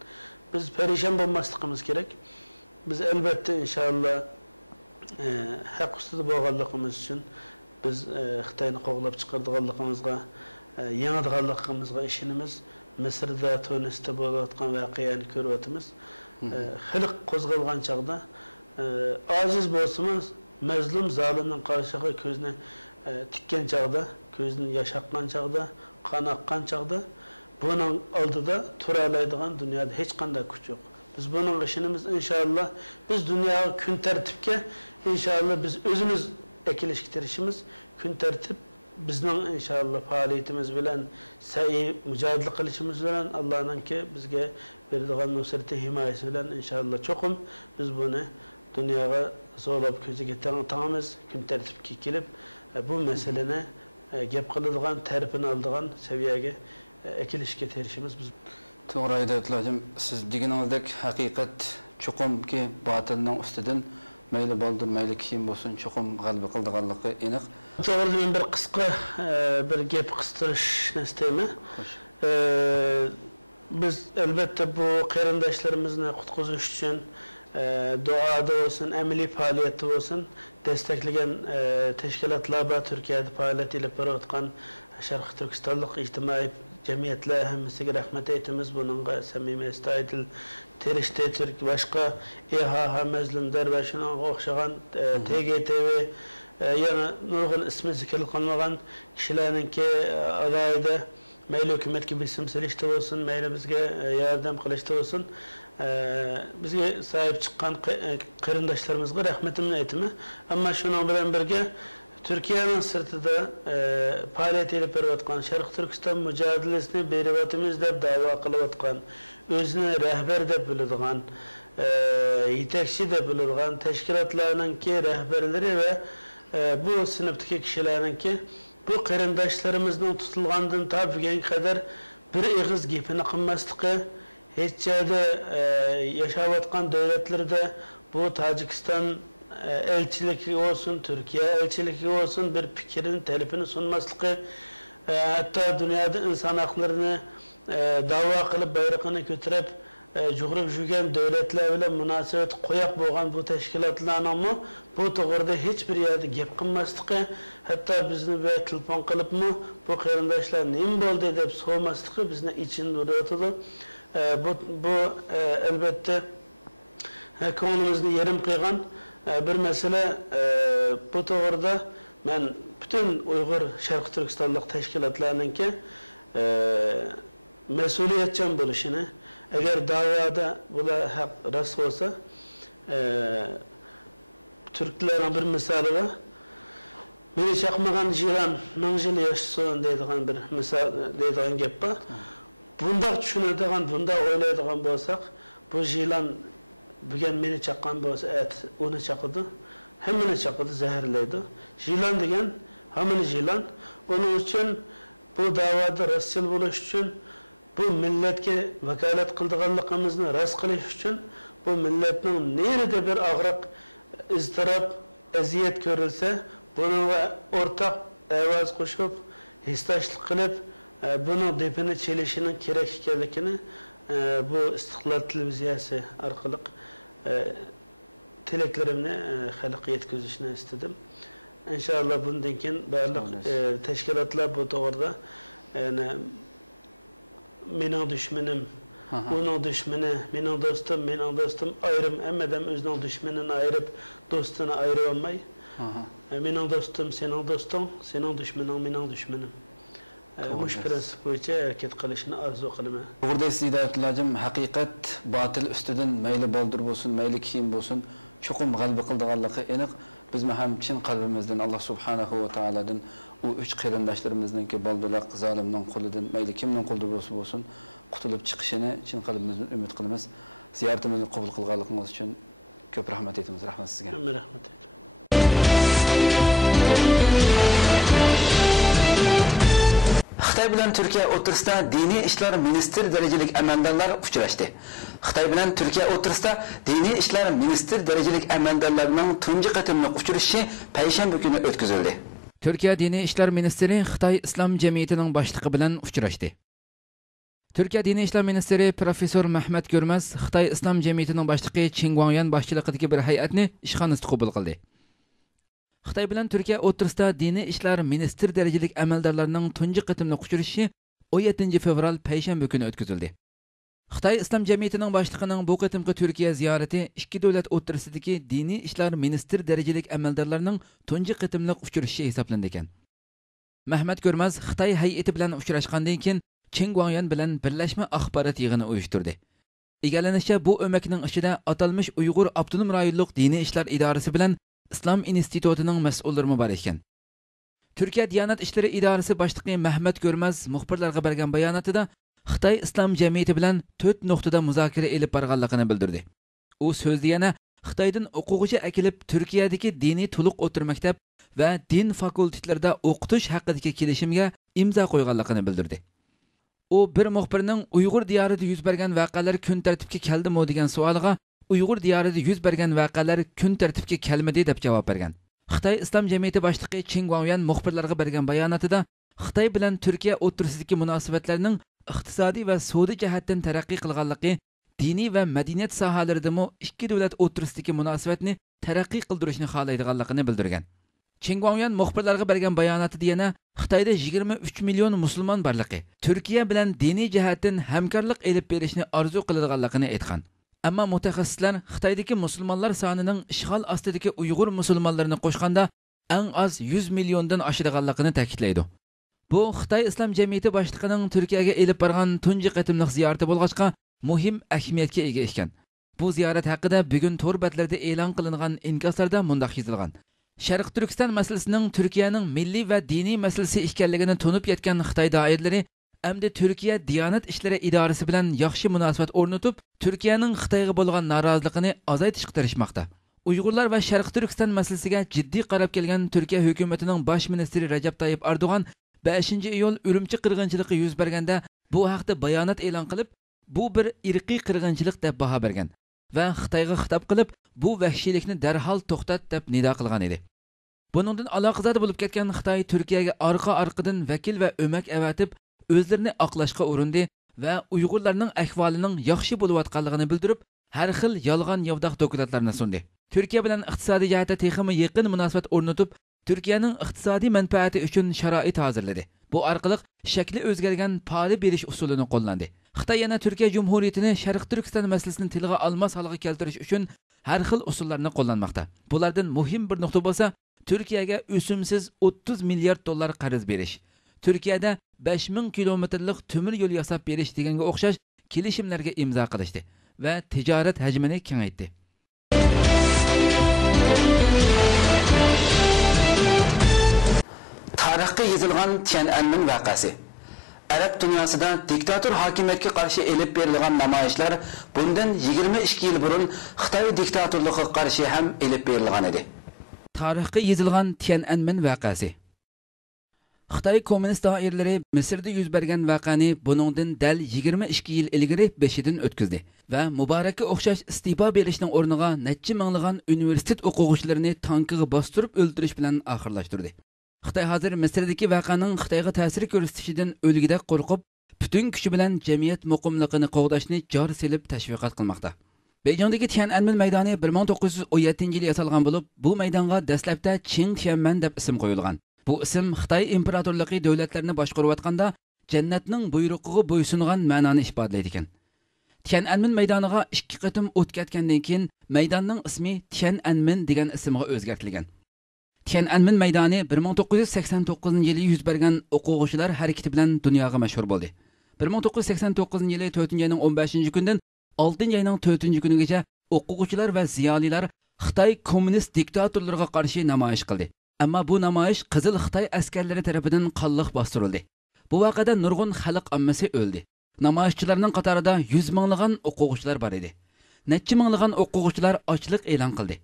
biz perişan bo'lmasligimiz kerak. Biz elbette inşallah haq ustida bo'lganligimiz uchun biz Xitoyni qo'g'lab chiqarganligimizga, yangiganligimizga ishonamiz. Mısır'da, Tunis'te bo'layotgan voqeani ko'ryapmiz. Xalq qo'zg'algan chaqda aziz bo'lsimiz, mazlum zolimning qarshiga ko'zni tikkan chaqda, ko'zni yashaqqan chaqda, qon oqqan chaqda buning oldida tura oladigan dunyoda hech qanday kuch yo'q. Biz buning ishimiz inshaalloh biz dunyoga kun tartibga inshaalloh biz o'zimiz ekilishga tirishimiz, kun tartib bizning inshaalloh faoliyatimiz bilan sa'iy mücadele qilishimiz bilan Allohninki bizga beradigan nusrati himoyasi bilan inshaalloh cho'qim biz buni dunyoga zo'rlab ko'ziga tangamiz, kun tartibga kelib bu masalani gap qiladigan, tarifini oladigan saviyaga ekilishga tirishimiz biz. To'g'ri aytayotlarim, siz deganingizdek haqiqat cho'qimki botilning ustidan mayli bo'ldi, mayli kim bo'lsin cho'qim g'alaba qildiganligi aniq. To'g'ri men bir qisqa bir gap qistirishni istayman. Biz albatta bu qarindoshlarimizni qutqizish uchun duoda olsun, amaliy faaliyatda olsun destekleyen teşkilatlar var. Türkiye'de faaliyet ilip barayotgan Şarkı Türkistanlık ictimai cemiyetler hemmesiga rahmet eytimiz. Bununla samimi istaytil terişte Türk başka İHH Mezlumlar ve şuna okşagan TGTV yana nurgun ismi zikirli konmagan kişilerin ki adayda meyli hükümet gibi isim silişte olsun, meyli bizge yardım kılışta olsun. Bizge sahip çıkan qarindoshlarımızga rahmetimni aytaman. Ama şunun bilan birge Türkiye'nin sırtida faaliyet ilip berayotgan Şarkı Türkistan mücadelesini beriyotimiz deb da'vo qilayotgan, o'zini rahbar deb biladigan, yetakchi deb biladigan tashkilotlarninki rahbarlari ve bu sinfdagi kishilarninki bu qarindoshlarimizning tutilgandan topgan qadar bir ig'iz gapini qilmasligi, hech yerda yaşayotgan devletlerde bu Tacikistan elçiliki olsun, Türkiye elçiliki olsun bir fikrin telifini sunmaslığı, hatta dünyada insan haklarını dava kılıp bayrağını götürüp juğrup jügen devletler bile münasebet koyak boğan bu teşkilatlarına ama bu doğruda hiçbir yerde gep kılmaslığı, hatta bizni böyle telefon kılıp mı bu kırındaşlar neyim oldu edip soğumaslığı bizne için duruyordu. Bu elbette konumuzda yerim kıygan bir mesele. Bu doğruda ben bütün Uygur Şarkı Türkistanlık teşkilatlarının ki mesuliyetçen buluşunu, eğer davada bula hak rast olsa, Türklerin bir misali var. Beni çakmagan jiran, nangjil yaşasın deydiğen bir misal, deydiğen gep var. Bunda düşünüdüğen, bunda oylaydıgan bolsak, bu jilan bugün beni çakkan bolsa, et onu çakıdı, hemini çakıdı, zehirleydi. Jilan degen, hamini jilan. Onun için bu davada rastçıl buluş için, bu milletke vekalet kıldığanlıkımızını rast kılış için, bu milletin nerede bir ağrık, ızdırap, eziyet görülse, bununla ortak evaz koşup, histaşlık kılıp, bunun dipini çelişinin gereklilikini bu İstiklal Televiziyası arkalık tileklerimle halk yetkizişini istedim. İnşallah bundan keyin barliq teşkilatlar bu to'g'rida mening düşmenim, onun düşmeni, mening do'stim ayrım, hammadan o'zining düşmenini ayirib, do'stini ayirib olmay. Mening do'stim, sening do'sting, sening düşmening, mening düşmenim. Mush prensip bo'yicha harakat qilishni arzu qilaman. Burada siz Hidayatullah'cığım hakikat batıl üstüden meyli baldır olsun, meyli kiyim olsun, çokum galbi kıldıqanlıqı eniq. Biz hem çin kalbimizden Allah Subhanahu ve Taala'dan o üç kırındaşlarımızdan ki baldırlaq zalimden kuludan meyli kimden kuldur olsun kutulup çıkışını çin kalbimizden ümit kılımız. Ziyaretimizni kabul kılganlığınız için köp rahmet etimiz. Rahmet sizge. Rahmet ettim. Xitoy bilan Türkiye o'rtasida diniy ishlar ministr derecelik amaldorlar uchrashdi. Xitoy bilan Türkiye o'rtasida diniy ishlar ministr derecelik amaldorlarining tunji qatimliq uchrashishi payshanba kuni o'tkazildi. Türkiye Dini İşler Ministeri Xitoy İslam Cemiyetining boshlig'i bilan uchrashdi. Türkiye Dini İşler Ministeri Profesör Mehmet Görmez Xitoy İslam Cemiyetining boshlig'i Chen Guangyan boshchiligidagi bir hay'atni ishxonasida qabul qildi. Xitoy bilan Türkiye o'rtasida diniy ishlar ministr derecelik amaldorlarining tunji qatimliq uchrashishi 17 fevral payshanba kuni o'tkazildi. Xitoy Islom Jamiyatining boshlig'ining bu qatimqi Turkiya ziyorati ikki davlat o'rtasidagi diniy ishlar ministr derecelik amaldorlarining tunji qatimliq uchrashishi hisoblandi ekan. Mehmet Görmez Xitoy hay'ati bilan uchrashgandan keyin Chen Guangyan bilan birlashma axborot yig'ini uyushtirdi. Egallanishicha bu o'makning ichida atalmish Uyg'ur Abdunum rayonlik diniy ishlar idorasi bilan İslam İnstitutining mas'ullari bor ekan. Türkiye Diyanet İşleri İdaresi boshlig'i Mehmet Görmez muxbirlarga bergan bayonotida Xitoy İslam Jamiyati bilan 4 nuqtada muzokara elib borganligini bildirdi. U so'zda yana Xitoydan o'quvchi akilib Turkiyadagi diniy to'liq o'tir maktab va din fakultetlarida o'qitish haqidagi kelishimga imzo qo'yganligini bildirdi. U bir muxbirning Uyg'ur diyorida yuz bergan voqealar kun tartibga keldimi degan savoliga Uyg'ur diyorida yuz bergan voqealar kun tartibga kelmadi deb javob bergan. Xitoy Islom Jamiyati boshlig'i Chen Guangyan muxbirlarga bergan bayonotida Xitoy bilan Turkiya o'rtasidagi munosabatlarning iqtisodiy va savdo jihatdan taraqqiy qilganligi, diniy va madaniyat sohalaridami ikki davlat o'rtasidagi munosabatni taraqqiy qildirishni xohlaydiganligini bildirgan. Chen Guangyan muxbirlarga bergan bayonotida yana Xitoyda 23 million musulmon borligi, Turkiya bilan diniy jihatdan hamkorlik elib berishni orzu qiladiganligini aytgan. Ammo mutaxassislar Xitoydagi musulmonlar sonining ishg'ol ostidagi Uyg'ur musulmonlarini qo'shganda eng az 100 milliondan oshadiganligini ta'kidlaydi. Bu Xitoy Islom Jamiyati boshlig'ining Turkiyaga elib borgan tunji qatimliq ziyorati bo'lg'achqa muhim ahamiyatga ega ekan. Bu ziyorat haqida bugun to'r betlarida e'lon qilingan inkoslarda mundaq yozilgan. Sharq Turkiston masalasining Turkiyaning milliy va diniy masalasi ekanligini tunib yetgan Xitoy doiralari Әмді Türkiye Diyanet İşleri İdaresi bilan yaxshi munosabat o'rnatib, Turkiyaning Xitoyga bo'lgan noroziligini azaytishga tirishmoqda. Uyg'urlar va Sharq Turkiston masalasiga jiddiy qarab kelgan Turkiya hukumatining bosh ministri Recep Tayyip Erdo'g'an 5 iyul Urumchi qirg'inchiligi yuz berganda bu haqda bayonot e'lon qilib, bu bir irqiy qirg'inchilik deb baho bergan va Xitoyga xitob qilib, bu vahshiylikni darhol to'xtat deb nido qilgan edi. Buningdan aloqazor bo'lib ketgan Xitoy Turkiyaga orqa-orqadan vakil va o'mak avatib, o'zlarini oqlashga urindi va Uyg'urlarning ahvolining yaxshi bo'layotganligini bildirib, har xil yolg'on yovdaq dokladlarni sundi. Turkiya bilan iqtisodiy jihatda texmi yaqin munosabat o'rnatib, Turkiyaning iqtisodiy manfaati uchun sharoit hozirladi. Bu orqali shakli o'zgargan poli berish usulini qo'llandi. Xitoy yana Turkiya Jumhuriyatini Sharq Turkiston masalasini tilga olmas holga keltirish uchun har xil usullarni qo'llanmoqda. Bulardan muhim bir nuqta bo'lsa, Turkiyaga o'simsiz 30 milliard dollar qarz berish. Turkiyada 5000 kilometrlik temir yo'l yasab berish deganga o'xshash kelishimlarga imzo qilishdi va tijorat hajmini kengaytdi. Tarixga yozilgan Tiananmen vaqasi. Arab dunyosida diktator hokimiyatga qarshi elib berilgan namoyishlar bundan 22 yil burun Xitoy diktatorligiga qarshi ham elib berilgan edi. Tarixga yozilgan Tiananmen vaqasi. Xitoy kommunist doiralari Misrda yuz bergan voqeani buningdan dal 22 yil ilgari beshidan o'tkazdi va Muborakka o'xshash istifa berishning o'rniga necha minglagan universitet o'quvchilarini tankiga bostirib o'ldirish bilan oxirlashtirdi. Xitoy hozir Misrdagi voqeaning Xitoyga ta'sir ko'rsatishidan o'lgidek qo'rqib, butun kuchi bilan jamiyat muqimligini qo'g'dashni joriy silib tashviqot qilmoqda. Beijingdagi Tiananmen maydoni 1917-yilda yasalgan bo'lib, bu maydonga dastlabda Qing Tianmen deb ism qo'yilgan. Bu ism Xitoy imperatorligi davlatlarini boshqarayotganda jannatning buyrug'iga bo'ysungan ma'noni ifodalaydi ekan. Tiananmen maydoniga 2 qatim o't ketgandan keyin maydonning ismi Tiananmen degan ismga o'zgartirilgan. Tiananmen maydoni 1989-yilda yuz bergan o'quvchilar harakati bilan dunyoga mashhur bo'ldi. 1989-yili 4-oyning 15-kunidan 6-oyning 4-kunigacha o'quvchilar va ziyolilar Xitoy kommunist diktatorlariga qarshi namoyish qildi. Ammo bu namoyish Qizil Xitoy askarlari tomonidan qonliq bostirildi. Bu voqeada nurg'un xalq ommasi o'ldi. Namoyishchilarning qatorida 100 minglagan o'quvchilar bor edi. Necha minglagan o'quvchilar ochlik e'lon qildi.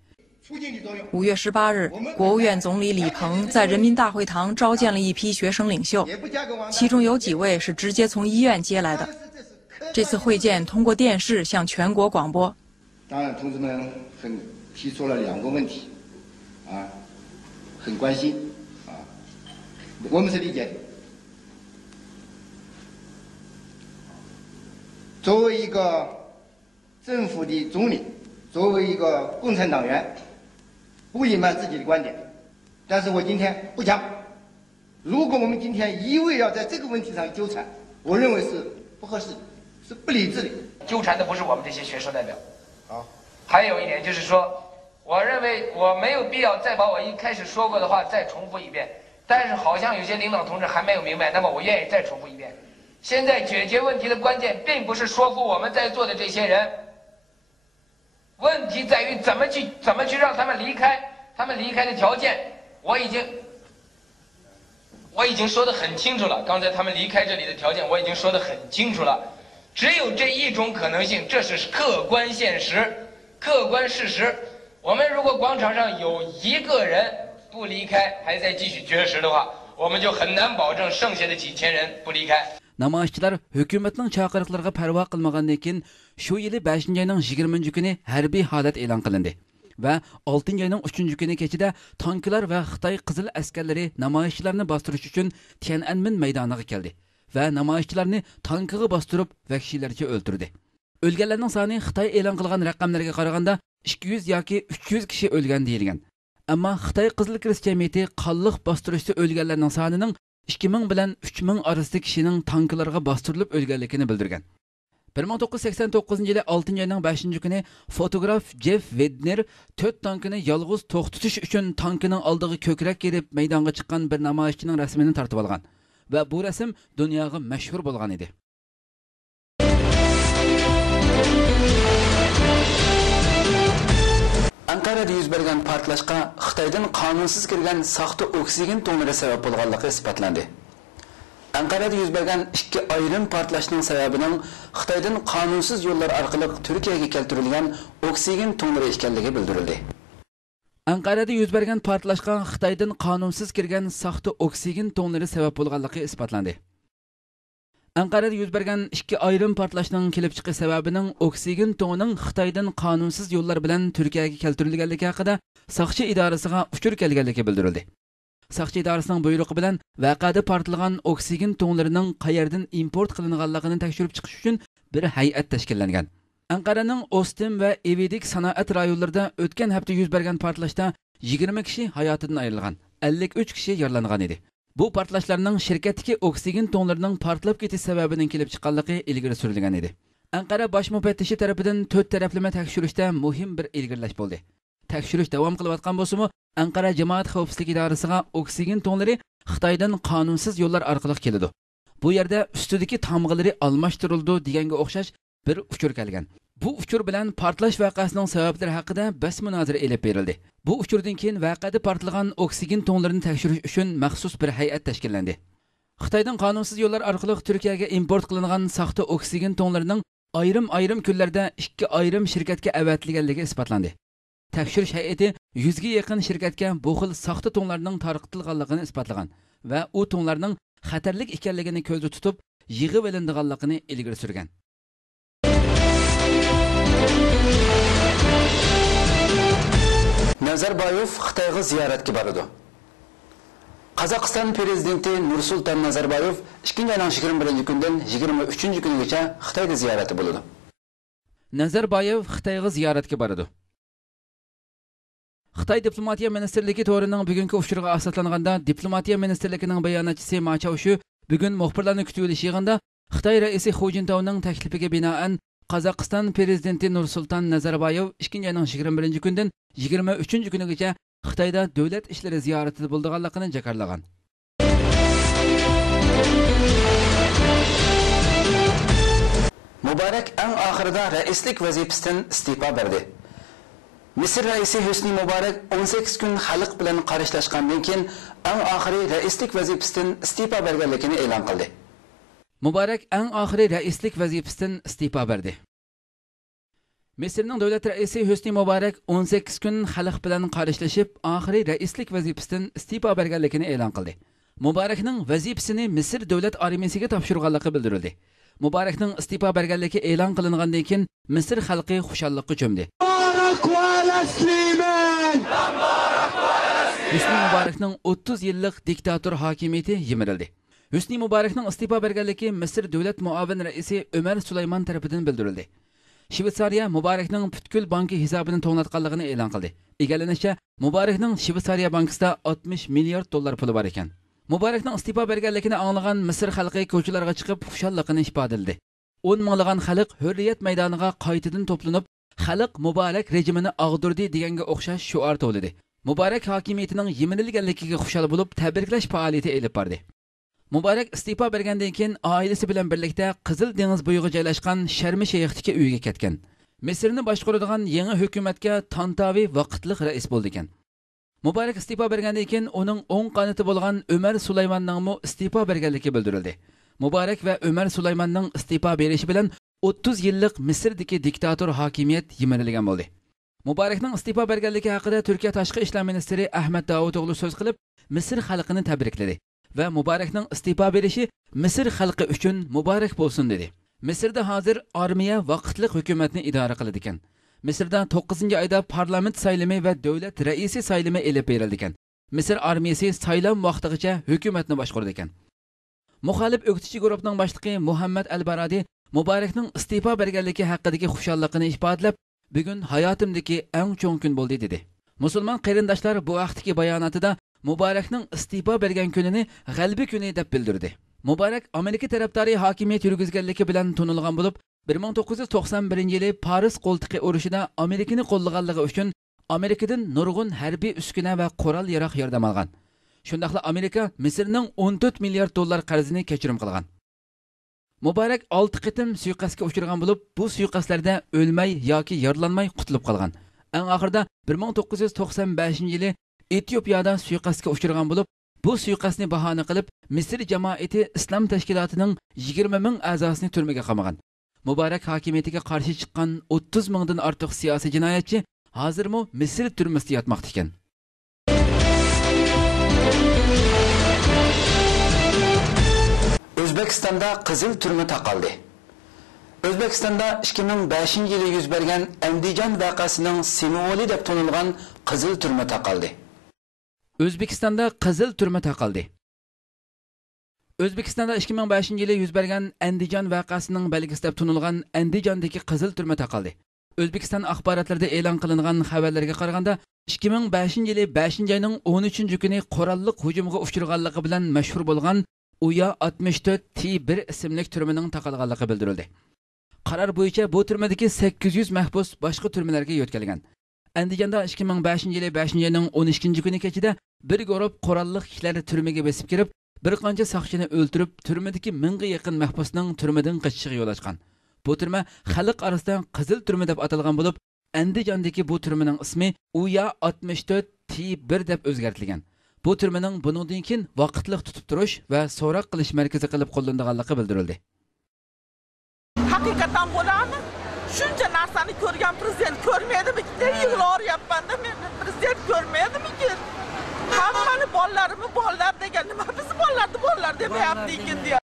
5月18日，国务院总理李鹏在人民大会堂召见了一批学生领袖，其中有几位是直接从医院接来的。这次会见通过电视向全国广播。当然，同志们提出了2个问题，很关心，我们是理解的。作为一个政府的总理，作为一个共产党员。 不隐瞒自己的观点，但是我今天不讲。如果我们今天一味要在这个问题上纠缠，我认为是不合适的，是不理智的。纠缠的不是我们这些学生代表。好，还有一点就是说，我认为我没有必要再把我一开始说过的话再重复一遍，但是好像有些领导同志还没有明白，那么我愿意再重复一遍。现在解决问题的关键并不是说服我们在座的这些人。 问题在于怎么去让他们离开，他们离开的条件，我已经说得很清楚了。刚才他们离开这里的条件我已经说得很清楚了，只有这一种可能性，这是客观现实、客观事实。我们如果广场上有一个人不离开，还在继续绝食的话，我们就很难保证剩下的几千人不离开。 Namoyishchilar hukumatning chaqiriqlariga parvo qilmagandan keyin shu yili 5-oyning 20-kuni harbiy holat e'lon qilindi va 6-oyning 3-kuni kechida tanklar va Xitoy qizil askarlari namoyishchilarni bostirish uchun Tiananmen maydoniga keldi va namoyishchilarni tankiga bostirib vahshiylarcha o'ldirdi. O'lganlarning soni Xitoy e'lon qilgan raqamlarga qaraganda 200 yoki 300 kishi o'lgan deyilgan. Ammo Xitoy Qizil Kirist jamiyati qonliq bostirishda o'lganlarning sonining 2000 bilan 3000 orasida kishining tanklarga bostirilib o'lganligini bildirgan. 1989-yili 6-oyning 5-kuni fotograf Jeff Wedner 4 tankini yolg'iz to'xtatish uchun tankining oldiga ko'krak kerib maydonga chiqqan bir namoyishchining rasmini tortib olgan va bu rasm dunyoga mashhur bo'lgan edi. Ankara'da yuz bergan portlashga Xitoydan qonunsiz kirgan saxta oksigen to'miri sabab bo'lganligi isbotlandi. Ankara'da yuz bergan 2 ayrim portlashning sababining Xitoydan qonunsiz yo'llar orqali Turkiyaga keltirilgan oksigen to'miri ekanligi bildirildi. Ankara'da yuz bergan portlashga Xitoydan qonunsiz kirgan saxta oksigen to'miri sabab bo'lganligi isbotlandi. Anqarada yuz bergan ikki ayrim portlashning kelib chiqish sababining oksigen to'nining Xitoydan qonunsiz yo'llar bilan Turkiyaga keltirilganligi haqida soqchi idorasiga uchur kelganligi bildirildi. Soqchi idorasining buyrug'i bilan vaqada portlagan oksigen to'nlarining qayerdan import qilinganligini tekshirib chiqish uchun bir hay'at tashkillangan. Anqaraning Ostim va Evidik sanoat rayonlarida o'tgan hafta yuz bergan portlashda 20 kishi hayotidan ayrilgan, 53 kishi yaralangan edi. Bu portlashlarning shirkatdagi oksigen to'nlarining portlab ketish sababining kelib chiqqanligi ilgari surilgan edi. Anqara bosh mufattishi tarafidan 4 taraflama tekshirishda muhim bir ilgirlash bo'ldi. Tekshirish davom qilayotgan bo'lsa-mu, Anqara jamoat xavfsizlik idorasiga oksigen to'nlari Xitoydan qonunsiz yo'llar orqali keladi. Bu yerda ustidagi tamg'ilari almashtirildi deganga o'xshash bir uchur kelgan. Bu uchur bilan portlash voqeasining sabablari haqida bas munozara elib berildi. Bu uchurdan keyin voqeada portlagan oksigen to'nlarini tekshirish uchun maxsus bir hay'at tashkillandi. Xitoydan qonunsiz yo'llar orqali Turkiyaga import qilingan saxta oksigen to'nlarining ayrim kunlarda ikki ayrim shirkatga avatilganligi isbotlandi. Tekshirish hay'ati 100 ga yaqin shirkatga bu xil saxta to'nlarning tarqatilganligini isbotlagan va u to'nlarning xatarlik ekanligini ko'zda tutib, yig'ib olinganligini ilgari surgan. Nazarbayev Xitoyga ziyoratga boradi. Qozog'iston prezidenti Nursulton Nazarbayev 2021-kundan 23-kunigacha Xitoyda ziyorati bo'ladi. Nazarbayev Xitoyga ziyoratga boradi. Xitoy diplomatiya ministerligi to'rining bugungi uchurga asoslanganda diplomatiya ministerligining bayonotchisi Ma Chaoshu bugun muxbirlarni kutib olishiganda Xitoy raisi Hu Jintaoning taklifiga binoan Qozog'iston prezidenti Nursulton Nazarbayev 2021-kundan 23-kunigacha Xitoyda davlat ishlari ziyoratida bo'lganligini jakarlagan. Muborak eng oxirida raislik vazifasidan iste'fo berdi. Misr raisi Husni Muborak 18 kun xalq bilan qarshilashgandan keyin eng oxiri raislik vazifasidan iste'fo berganligini e'lon qildi. Muborak eng oxiri raislik vazifasidan iste'fo berdi. Misrning davlat raisi Husni Muborak 18 kun xalq bilan qarshilashib, oxiri raislik vazifasidan iste'fo berganligini e'lon qildi. Muborakning vazifasini Misr davlat armiyasiga topshirganligi bildirildi. Muborakning iste'fo berganligi e'lon qilingandan keyin Misr xalqi xushallikqa cho'mdi. Husni Muborakning 30 yillik diktator hokimiyati yimirildi. Husni Muborakning iste'fo berganligi Misr davlat muavin raisi Ömer Sulaymon tomonidan bildirildi. Shveysariya Muborakning butkul banki hisobini to'g'natganligini e'lon qildi. Egallanishicha, Muborakning Shveysariya bankasida 60 milliard dollar puli bor ekan. Muborakning iste'fo berganligini anglagan Misr xalqi ko'chalarga chiqib xushalligini ifodaladi. 10 minglagan xalq hurriyat maydoniga qaytadan to'planib, xalq Muborak rejimini ag'dirdi deganga o'xshash shuar to'ladi. Muborak hokimiyatining yeminilganligiga xushal bo'lib, tabriklash faoliyati elib bordi. Muborak iste'fo bergandan keyin oilasi bilan birlikda Qizil dengiz bo'yiga joylashgan Sharm-Shayxdagi uyiga ketgan. Misrni boshqaradigan yangi hukumatga tantaviy vaqtliq rais bo'ldi ekan. Muborak iste'fo bergandan keyin uning o'ng qanoti bo'lgan Ömer Sulaymonning iste'fo berganligi bildirildi. Muborak va Ömer Sulaymonning iste'fo berishi bilan 30 yillik Misrdagi diktator hokimiyat yimirilgan bo'ldi. Muborakning iste'fo berganligi haqida Turkiya tashqi ishlar ministri Ahmet Davutoğlu so'z qilib, Misr xalqini tabrikladi va Muborakning iste'fo berishi Misr xalqi uchun muborak bo'lsin dedi. Misrda hozir armiya vaqtli hukumatni idora qiladi ekan. Misrda 9-oyda parlament saylimi va davlat raisi saylimi elib berildi ekan. Misr armiyasi saylam vaqtigacha hukumatni boshqardi ekan. Muxolif o'qituvchi guruhning boshlig'i Muhammad Al-Baradi Muborakning iste'fo berganligi haqidagi xushalligini ifodalab, bugun hayotimdagi eng cho'ng kun bo'ldi dedi. Musulmon qarindoshlar bu vaqtdagi bayonotida Muborakning iste'fo bergan kunini g'albi kuni deb bildirdi. Muborak Amerika tarafdori hokimiyat yurgizganligi bilan tunilgan bo'lib, 1991-yili Paris qo'ltiqi urushida Amerikani qo'llaganligi uchun Amerikadan nurg'un harbiy uskuna va qurol yaroq yordam olgan. Shundaqla Amerika Misrning 14 milliard dollar qarzini kechirim qilgan. Muborak 6 qitim suiqasdga uchragan bo'lib, bu suiqaslarda o'lmay yoki yaralanmay qutulib qolgan. Eng oxirida 1995-yili Etiyopiyada suiqasdga uchragan bo'lib, bu suiqasdni bahona qilib, Misr jamoati islom tashkilotining 20 ming a'zosini turmaga qamagan. Muborak hokimiyatiga qarshi chiqqan 30 mingdan ortiq siyosiy jinoyatchi hozirmi Misr turmasida yotmoqda ekan. O'zbekistonda qizil turma taqaldi. O'zbekistonda 2005-yili yuz bergan Andijon voqeasining simvoli deb tanilgan qizil turma taqaldi. O'zbekistonda qizil turma taqaldi. O'zbekistonda 2005-yili yuz bergan Andijon voqeasining belgisi deb tanilgan Andijondagi qizil turma taqaldi. O'zbekiston axborotlarida e'lon qilingan xabarlarga qaraganda 2005-yili 5-oyning 13-kuni qurolliq hujumga uchraganligi bilan mashhur bo'lgan Uya 64T1 ismli turmaning taqalganligi bildirildi. Qaror bo'yicha bu turmadagi 800 mahbus boshqa turmalarga yo'tkalgan. Andijonda 2005-yili 5-oyning 12-kuni kechida bir guruh qurolliq kishilar turmaga besib kirib, bir qancha soqchini o'ldirib, turmadagi 1000 ga yaqin mahbusning turmadan qochishiga yo'l ochgan. Bu turma xalq orasida qizil turma deb atalgan bo'lib, Andijondagi bu turmaning ismi Uya 64T1 deb o'zgartirilgan. Bu turmaning buningdan keyin vaqtliq tutib turish va so'roq qilish markazi qilib qo'llanilganligi bildirildi. Haqiqatan bo'ladi. Shuncha narsani ko'rgan prezident ko'rmaydimi? Yig'laryapman-da, men prezident ko'rmaydimi-ki? Hammani bolalarimi bolalar degan nima? Biz bolalar demayapti ekan deya.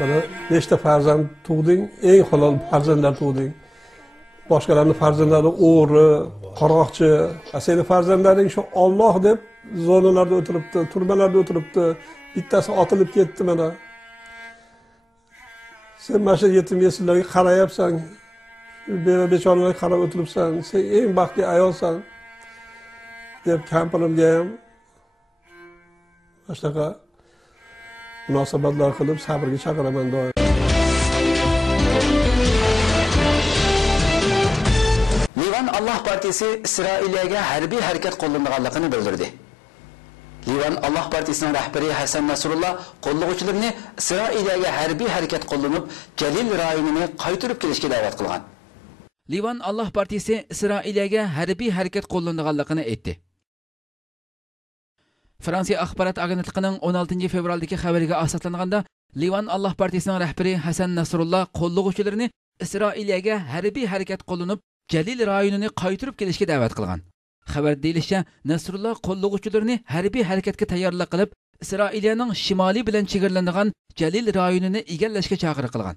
Mana 5 ta farzand tug'ding, eng halol farzandlar tug'ding. Boshqalarning farzandlari o'g'ri, qaroqchi, seni farzandlaring shu Alloh deb zonalarda o'tiribdi, turmalarda o'tiribdi. Bittasi otilib ketdi mana. Sen mana shu yetim yesirlarga qarayapsan. Bechoralarga qarab o'tiribsan. Sen eng baxtli ayolsan deb kampirimga ham shunaqa munosabatlar qilib sabrga chaqiraman doim. Livan Allah Partisi İsrailiyega harbiy harakat qo'llanganligini bildirdi. Livan Allah Partisining rahbari Hasan Nasrullah qo'llovchilarni Isroiliyaga harbiy harakat qo'llanib, Jalil rayonini qaytarib kelishga da'vat qilgan. Livan Allah Partisi Isroiliyaga harbiy harakat qo'llanganligini aytdi. Fransiya axborot agentligining 16 fevraldagi xabariga asoslanganda, Livan Allah Partisining rahbari Hasan Nasrullah qo'llovchilarni Isroiliyaga harbiy harakat qo'llanib, Jalil rayonini qaytarib kelishga da'vat qilgan. Xabarda deyilishicha, Nasrullah qo'llovchilarni harbiy harakatga tayyorlik qilib, Isroiliyaning shimoliy bilan chegaralangan Jalil rayonini egallashga chaqiriq qilgan.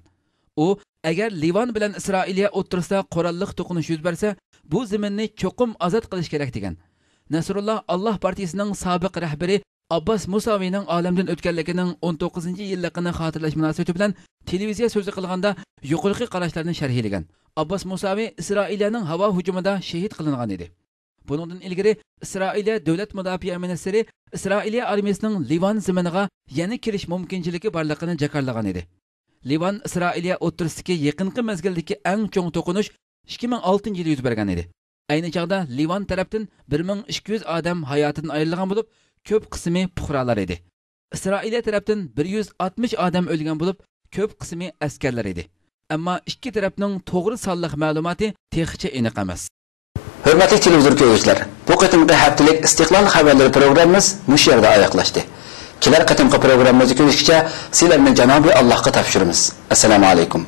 U, agar Livan bilan Isroiliya o'rtasida qurolliq to'qinish yuz bersa, bu zaminni cho'qim ozod qilish kerak degan. Nasrullah Allah Partisining sobiq rahbari Abbas Musavining olamdan o'tganligining 19-yilligini xotirlash munosabati bilan televiziya so'zi qilganda yuqorqi qarashlarni sharhlagan. Abbas Musavi Isroiliyaning havo hujumida shahid qilingan edi. Bundan ilgari Isroiliya davlat mudofaa ministri Isroiliya armiyasining Livan ziminiga yana kirish mumkinchiligi borligini jakarlagan edi. Livan Isroiliya o'rtasidagi yaqinqi mezgildagi eng cho'ng to'qinish 2006-yilda yuz bergan edi. Ayni chog'da Livan tarafdan 1200 odam hayotidan ayrilgan bo'lib, ko'p qismi fuqarolar edi. Isroiliya tarafdan 160 odam o'lgan bo'lib, ko'p qismi askarlar edi. Ammo ikki tarafning to'g'ri sonliq ma'lumoti texnicha aniq emas. Hurmatli televizor ko'ruvchilar, bu qatimgi haftalik istiqlol xabarlari programmamiz mush yerda oyoqlashdi. Kelar qatimgi programmamizga ko'rishgacha sizlarni Janobi Allohga topshiramiz. Assalomu alaykum.